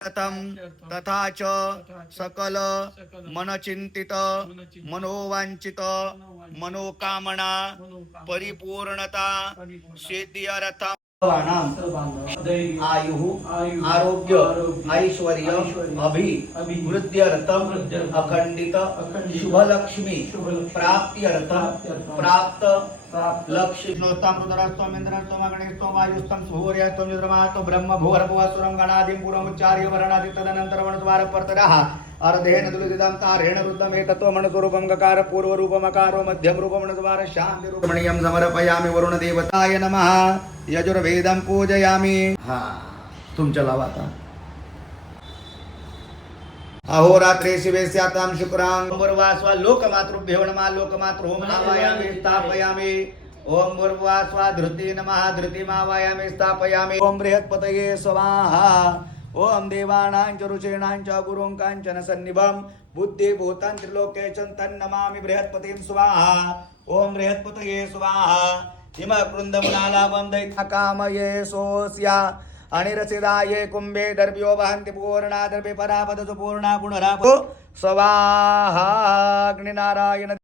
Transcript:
तथं तथा च सकल मनचिंतित मनोवांचित मनोकामना परिपूर्णता सिद्ध्यर्थम आयु आरोग्य ऐश्वर्य अभिवृद्ध्यर्थम अखंडित शुभलक्ष्मी प्राप्त्यर्थम प्राप्त लक्ष्य श्लोताम रुद्रस्त्वम इंद्रस्त्वम अग्निस्त्वम वायुस्त्वम सूर्यस्त्वम चंद्रमास्त्वम ब्रह्म भूर्भुवस्वरं गणादिं पूर्वमुच्चार्य वर्णादि तदनन्तरं वनस्वार परतरः अर्धेन दुलितं तारेण रुद्धं एकत्वमनुरूपं गकार पूर्वरूपमकारो मध्यम रूपमनुस्वार शांति रूपमणियं समर्पयामि वरुण देवताय नमः यजुर्वेदं पूजयामि। हा तुमच्या लावा आता अहोरात्रे शिवे स्यातां शुक्रां भूर्वास्वा लोकमातृभ्यो नमः लोकमातृ नामायामि स्थापयामि ओम भूर्वास्वा धृति नमः धृतिमावायामि स्थापयामि ओम बृहत्पतये स्वाहा ओम देवानां च ऋषीणां च गुरुं काञ्चन सन्निभं बुद्धिभूतां त्रिलोके च तन्नमामि बृहत्पतिं स्वाहा ओम बृहत्पतये स्वाहा हिमकृन्दमुनालाभं दैत्य कामये सोऽस्या अनिरसिदाये कुंभे दर्भ्यो वहन्ति पूर्णा दर्भे परापद सुपूर्णा पुनरापो स्वाहा अग्निनारायण